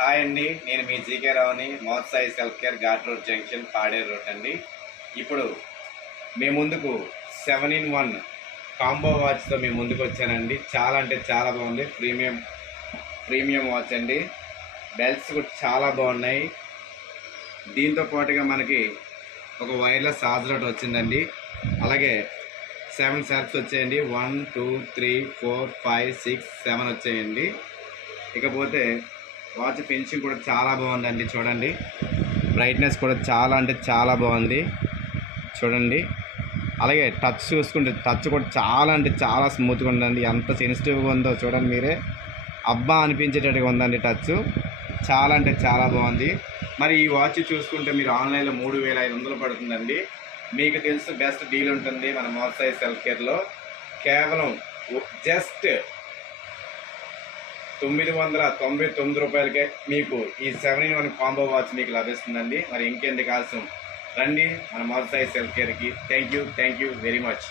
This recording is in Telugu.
హాయ్ అండి, నేను మీ జీకే రావుని. Mouth Sai self care ghat road junction, Paderu road అండి. ఇప్పుడు మీ ముందుకు 7-in-1 కాంబో వాచ్తో మీ ముందుకు వచ్చానండి. చాలా అంటే చాలా బాగుంది. ప్రీమియం వాచ్ అండి. బెల్ట్స్ కూడా చాలా బాగున్నాయి. దీంతో పాటుగా మనకి ఒక వైర్లెస్ ఛార్జర్ వచ్చిందండి. అలాగే 7 సెల్ఫ్స్ వచ్చాయండి. 1 2 3 4 5 6 7 వచ్చాయండి. ఇకపోతే వాచ్ ఫినిషింగ్ కూడా చాలా బాగుందండి. చూడండి, బ్రైట్నెస్ కూడా చాలా అంటే చాలా బాగుంది. చూడండి, అలాగే టచ్ చూసుకుంటే టచ్ కూడా చాలా అంటే చాలా స్మూత్గా ఉందండి. ఎంత సెన్సిటివ్గా ఉందో చూడండి మీరే. అబ్బా అనిపించేటట్టుగా ఉందండి టచ్. చాలా అంటే చాలా బాగుంది. మరి ఈ వాచ్ చూసుకుంటే మీరు ఆన్లైన్లో 3500 పడుతుందండి. మీకు తెలుసు బెస్ట్ డీల్ ఉంటుంది మన మౌత్ సాయి సెల్ఫ్ కేర్లో. కేవలం జస్ట్ 999 రూపాయలకే మీకు ఈ 7-in-1 కాంబో వాచ్ మీకు లభిస్తుందండి. మరి ఇంకెందుకు ఆలస్యం, రండి మన మౌత్ సాయి సెల్ఫ్ కేర్కి. Thank you very much.